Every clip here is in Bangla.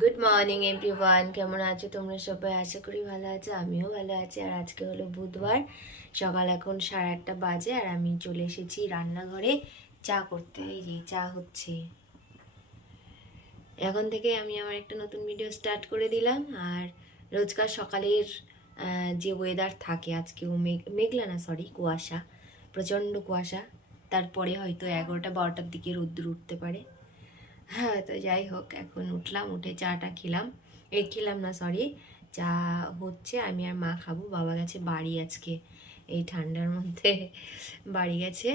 গুড মর্নিং এভরিওয়ান, কেমন আছো তোমরা সবাই? আশা করি ভালো আছো, আমিও ভালো আছি। আর আজকে হলো বুধবার, সকাল এখন 8:30 বাজে, আর আমি চলে এসেছি রান্নাঘরে চা করতে। এই যে চা হচ্ছে। এখন থেকে আমি আমার একটা নতুন ভিডিও স্টার্ট করে দিলাম। আর রোজকার সকালের যে ওয়েদার থাকে, আজকেও মেঘলা না, সরি, কুয়াশা, প্রচণ্ড কুয়াশা। তারপরে হয়তো 11টা-12টার দিকে রোদ্দুর উঠতে পারে। হ্যাঁ, তো যাই হোক, এখন উঠলাম, উঠে চাটা খেলাম। খেলাম না, সরি, চা হচ্ছে, আমি আর মা খাবো। বাবা গেছে বাড়ি আজকে, এই ঠান্ডার মধ্যে বাড়ি গেছে।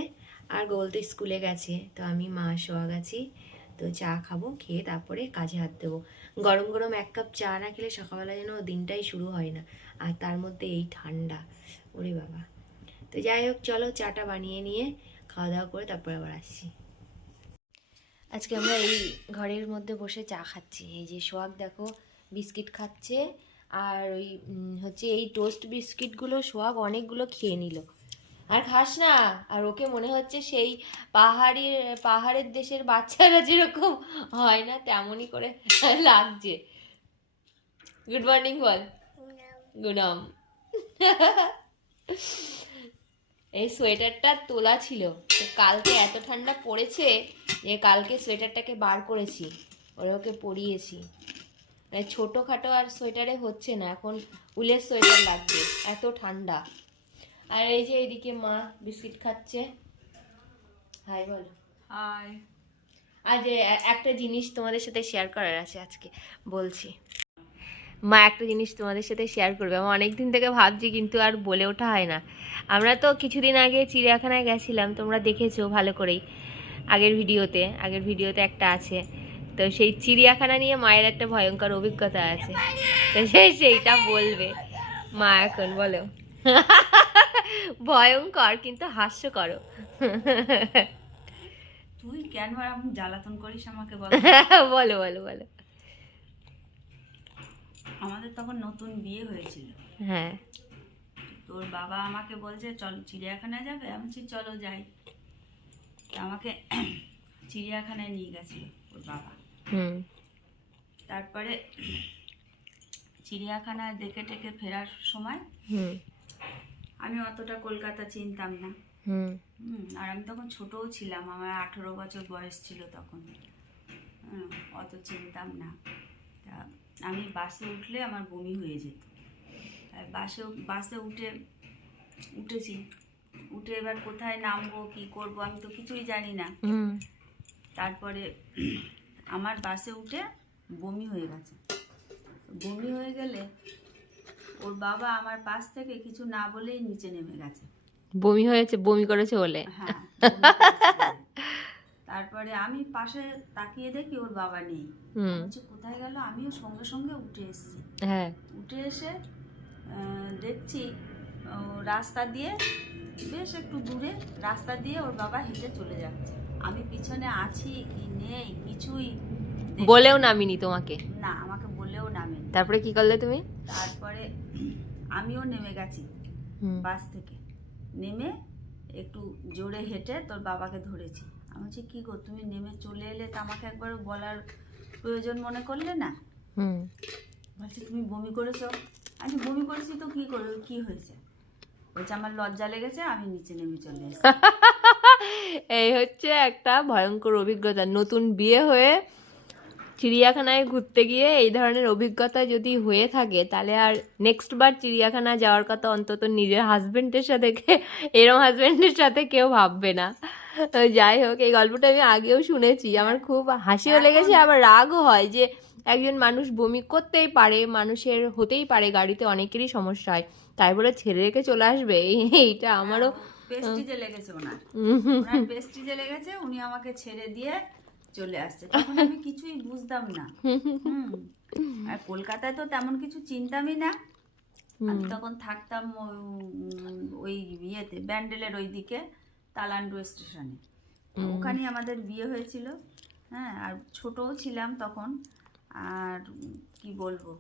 আর গোল তো স্কুলে গেছে, তো আমি মা শোয়া গেছি। তো চা খাবো, খেয়ে তারপরে কাজে হাত দেবো। গরম গরম 1 কাপ চা না খেলে সকালবেলা যেন দিনটাই শুরু হয় না, আর তার মধ্যে এই ঠান্ডা, ওরে বাবা। তো যাই হোক, চলো চাটা বানিয়ে নিয়ে খাওয়া দাওয়া করে তারপর আবার আসছি। আজকে আমরা এই ঘরের মধ্যে বসে চা খাচ্ছি। এই যে সোহাগ দেখো বিস্কিট খাচ্ছে, আর ওই হচ্ছে এই টোস্ট বিস্কিটগুলো সোহাগ অনেকগুলো খেয়ে নিল। আর খাস না, আর ওকে মনে হচ্ছে সেই পাহাড়ের দেশের বাচ্চারা যেরকম হয় না, তেমনই করে লাগছে। গুড মর্নিং বল। গুডম। এই সোয়েটারটা তোলা ছিল, তো কালকে এত ঠান্ডা পড়েছে যে কালকে সোয়েটারটাকে বার করেছি, ওকে পরিয়েছি। মানে ছোটোখাটো আর সোয়েটারে হচ্ছে না, এখন উলের সোয়েটার লাগবে, এত ঠান্ডা। আর এই যে এইদিকে মা বিস্কিট খাচ্ছে। হাই বলো। হাই। আর যে একটা জিনিস তোমাদের সাথে শেয়ার করার আছে আজকে, বলছি। মা একটা জিনিস তোমাদের সাথে শেয়ার করবে, আমি অনেকদিন থেকে ভাবছি কিন্তু আর বলে ওঠা হয় না। আমরা তো কিছুদিন আগে চিড়িয়াখানায় গেছিলাম, তোমরা দেখেছো ভালো করেই, আগের ভিডিওতে একটা আছে। তো সেই চিড়িয়াখানা নিয়ে মায়ের একটা ভয়ঙ্কর অভিজ্ঞতা আছে, তো সেইটা বলবে মা। এখন বলো। ভয়ঙ্কর কিন্তু হাস্যকর। তুই কেন এরকম জ্বালাতন করিস আমাকে বল? বলো বলো বলো। আমাদের তখন নতুন বিয়ে হয়েছিল। হ্যাঁ। তোর বাবা আমাকে বলছে চল চিড়িয়াখানায় যাবে, আমি বলছি চলো যাই। আমাকে চিড়িয়াখানায় নিয়ে গেছিল ওর বাবা। তারপরে চিড়িয়াখানায় দেখে টেকে ফেরার সময় আমি অতটা কলকাতা চিনতাম না। আর আমি তখন ছোটও ছিলাম, আমার 18 বছর বয়স ছিল তখন। অত চিনতাম না। তা আমি বাসে উঠলে আমার বমি হয়ে যেত। বাসে উঠেছি, উঠে এবার কোথায় নামবো, কি করব, আমি তো কিছুই জানি না। তারপরে আমার বাসে উঠে বমি হয়ে গেছে। বমি হয়ে গেলে ওর বাবা আমার পাশ থেকে কিছু না বলেই নিচে নেমে গেছে। বমি হয়েছে, বমি করেছে বলে? হ্যাঁ। তারপরে আমি পাশে তাকিয়ে দেখি ওর বাবা নেই। বলছি কোথায় গেল, আমিও সঙ্গে সঙ্গে উঠে এসেছি। হ্যাঁ। উঠে এসে দেখছি রাস্তা দিয়ে, বেশ একটু দূরে রাস্তা দিয়ে ওর বাবা হেঁটে চলে যাচ্ছে। আমি পিছনে আছি কি নেই কিছুই বলেও নামিনি তোমাকে? না, আমাকে বলেও নামেনি। তারপরে কি করলে তুমি? তারপরে আমিও নেমে গেছি বাস থেকে। নেমে একটু জোরে হেঁটে তোর বাবাকে ধরেছি। আমি বলছি কি গো, তুমি নেমে চলে এলে, তা আমাকে একবার বলার প্রয়োজন মনে করলে না? বলছি তুমি বমি করেছো। আমি বমি করেছি তো কি হয়েছে? বলছে আমার লজ্জা লেগেছে, আমি নিচে নেমে চলে এসেছি। এই হচ্ছে একটা ভয়ঙ্কর অভিজ্ঞতা। নতুন বিয়ে হয়ে চিড়িয়াখানায় ঘুরতে গিয়ে এই ধরনের অভিজ্ঞতা যদি হয়ে থাকে, তাহলে আর নেক্সট বার চিড়িয়াখানা যাওয়ার কথা অন্তত নিজের হাজবেন্ডের সাথে, এরম হাজবেন্ডের সাথে কেউ ভাববে না। যাই হোক, এই গল্পটা আমি আগেও শুনেছি, আমার খুব হাসিও লেগেছে, আবার রাগও হয় যে একজন মানুষ বমি করতেই পারে, মানুষের হতেই পারে, গাড়িতে অনেকেরই সমস্যা হয়, তাই বলে ছেড়ে রেখে চলে আসবে, এইটা আমারও পেস্টিজে লেগেছে। ওনার পেস্টিজে লেগেছে, উনি আমাকে ছেড়ে দিয়ে চলে আসছে। তখন আমি কিছুই বুঝতাম না। আর কলকাতায় তো তেমন কিছু চিনতামই না। আমি তখন থাকতাম ওই ইয়েতে, ব্যান্ডেলের ওই দিকে, তালান্ডু স্টেশনে। ওখানেই আমাদের বিয়ে হয়েছিল। হ্যাঁ, আর ছোটও ছিলাম তখন। আর কি বলবো,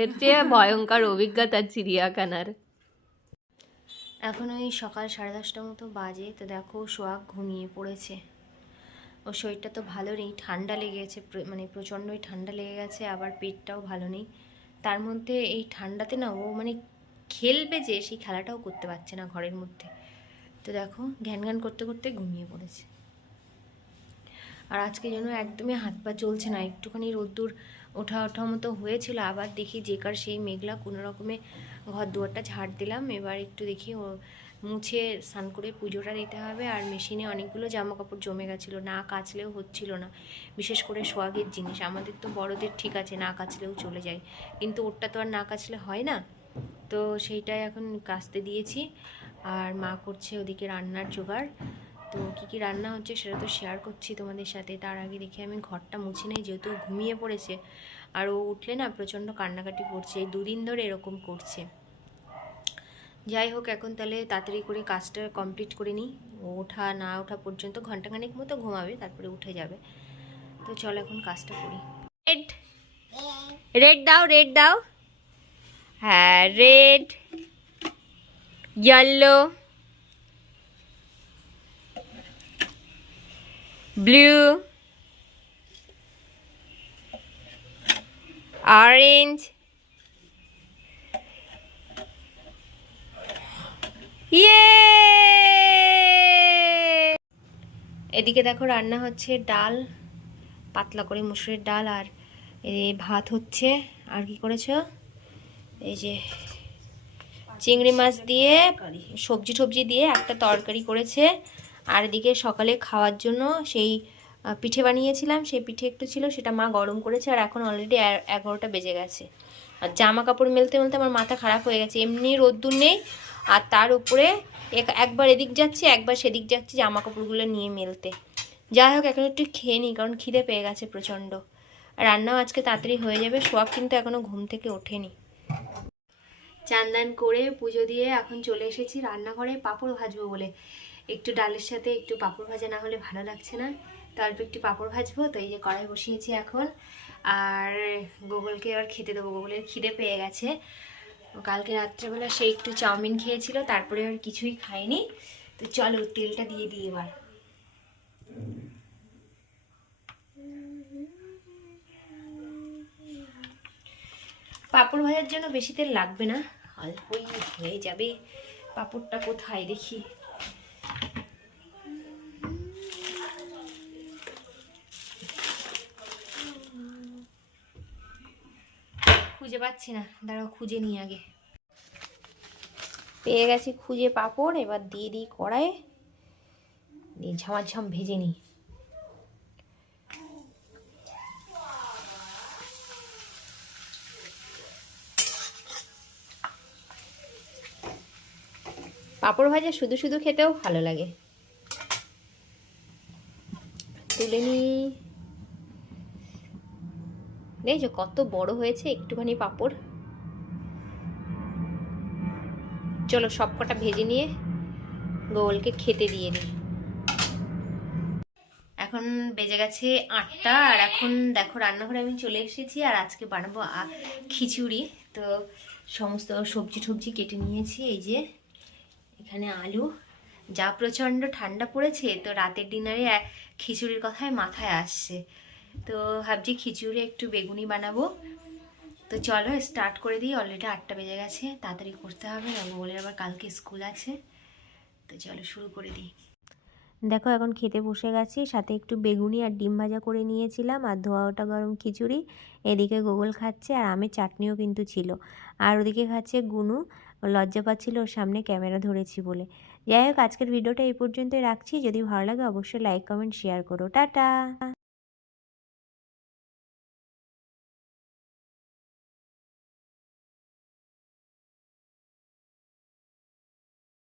এর চেয়ে ভয়ঙ্কর অভিজ্ঞতা চিড়িয়াখানার। এখন ওই সকাল 10:30 মতো বাজে, তো দেখো সোহাগ ঘুমিয়ে পড়েছে। ওর শরীরটা তো ভালো নেই, ঠান্ডা লেগে গেছে, মানে প্রচণ্ডই ঠান্ডা লেগে গেছে, আবার পেটটাও ভালো নেই। তার মধ্যে এই ঠান্ডাতে না ও মানে খেলবে যে সেই খেলাটাও করতে পারছে না ঘরের মধ্যে। তো দেখো ঘ্যান ঘ্যান করতে করতে ঘুমিয়ে পড়েছে। আর আজকে যেন একদমই হাত পা চলছে না, একটুখানি রোদ্দুর ওঠা ওঠা মতো হয়েছিল, আবার দেখি যেকার সেই মেঘলা, কোনো রকমে ঘর দুয়ারটা ঝাড় দিলাম। এবার একটু দেখি ও মুছে স্নান করে পুজোটা দিতে হবে। আর মেশিনে অনেকগুলো জামা কাপড় জমে গেছিলো, না কাচলেও হচ্ছিল না, বিশেষ করে সোহাগের জিনিস। আমাদের তো বড়দের ঠিক আছে না কাচলেও চলে যায়, কিন্তু ওরটা তো আর না কাচলে হয় না। তো সেইটাই এখন কাচতে দিয়েছি। আর মা করছে ওদিকে রান্নার জোগাড়। তো কী কী রান্না হচ্ছে সেটা তো শেয়ার করছি তোমাদের সাথে। তার আগে দেখি আমি ঘরটা মুছি নেই, যেহেতু ঘুমিয়ে পড়েছে। আর ও উঠলে না প্রচণ্ড কান্নাকাটি করছে, এই 2 দিন ধরে এরকম করছে। যাই হোক, এখন তাহলে তাড়াতাড়ি করে কাজটা কমপ্লিট করে নিই। ও ওঠা না ওঠা পর্যন্ত ঘন্টাখানেক মতো ঘুমাবে, তারপরে উঠে যাবে। তো চলো এখন কাজটা করি। রেড রেড দাও, রেড দাও। হ্যাঁ, রেড, ইয়েলো, blue, orange, এদিকে দেখো রান্না হচ্ছে ডাল, পাতলা করে মুসুরির ডাল, আর এই ভাত হচ্ছে। আর কি করেছো? এই যে চিংড়ি মাছ দিয়ে সবজি টবজি দিয়ে একটা তরকারি করেছে। আর এদিকে সকালে খাওয়ার জন্য সেই পিঠে বানিয়েছিলাম, সেই পিঠে একটু ছিল, সেটা মা গরম করেছে। আর এখন অলরেডি 11টা বেজে গেছে। আর জামা কাপড় মেলতে মেলতে আমার মাথা খারাপ হয়ে গেছে, এমনি রোদ্দুর নেই, আর তার উপরে একবার এদিক যাচ্ছি একবার সেদিক যাচ্ছি জামা কাপড়গুলো নিয়ে মেলতে। যাই হোক, এখন একটু খেয়ে নিই, কারণ খিদে পেয়ে গেছে প্রচণ্ড। আর রান্নাও আজকে তাড়াতাড়ি হয়ে যাবে। সোয়াব কিন্তু এখনও ঘুম থেকে ওঠেনি। চান দান করে পুজো দিয়ে এখন চলে এসেছি রান্নাঘরে পাঁপড় ভাজবো বলে। একটু ডালের সাথে একটু পাঁপড় ভাজা না হলে ভালো লাগছে না, তো অল্প একটু পাঁপড় ভাজবো। তো এই যে কড়াই বসিয়েছি এখন। আর গোগলকে এবার খেতে দেবো, গোগলের খিদে পেয়ে গেছে। কালকে রাত্রেবেলা সে একটু চাউমিন খেয়েছিল, তারপরে আর কিছুই খায়নি। তো চলো তেলটা দিয়ে দিই এবার। পাঁপড় ভাজার জন্য বেশি তেল লাগবে না, অল্পই হয়ে যাবে। পাঁপড়টা কোথায় দেখি, খুঁজে পাচ্ছি না, দাঁড়াও খুঁজে নিই আগে। পেয়ে গেছি খুঁজে পাঁপড়, এবার দিয়ে দিই কড়াইয়ে, দিয়ে ঝামাঝাম ভেজে নিই। পাঁপড় ভাজা শুধু শুধু খেতেও ভালো লাগে। তুলে নিই। দেখছো কত বড় হয়েছে একটুখানি পাঁপড়। চলো সব কটা ভেজে নিয়ে গোলকে খেতে দিয়ে দিই। এখন বেজে গেছে 8টা, আর এখন দেখো রান্নাঘরে আমি চলে এসেছি। আর আজকে বানাবো খিচুড়ি। তো সমস্ত সবজি টবজি কেটে নিয়েছি। এই যে এখানে আলু, যা প্রচণ্ড ঠান্ডা পড়েছে, তো রাতের ডিনারে খিচুড়ির কথাই মাথায় আসছে। তো ভাবছি খিচুড়ি একটু বেগুনি বানাবো। তো চলো স্টার্ট করে দিই, অলরেডি 8টা বেজে গেছে, তাড়াতাড়ি করতে হবে, বলে আবার কালকে স্কুল আছে। তো চলো শুরু করে দিই। দেখো এখন খেতে বসে গেছি, সাথে একটু বেগুনি আর ডিম ভাজা করে নিয়েছিলাম, আর ধোয়া ওটা গরম খিচুড়ি। এদিকে গোগল খাচ্ছে, আর আমের চাটনিও কিন্তু ছিল। আর ওদিকে খাচ্ছে গুনু, লজ্জা পাচ্ছিল ওর সামনে ক্যামেরা ধরেছি বলে। যাই হোক, আজকের ভিডিওটা এই পর্যন্তই রাখছি। যদি ভালো লাগে অবশ্যই লাইক কমেন্ট শেয়ার করো। টাটা।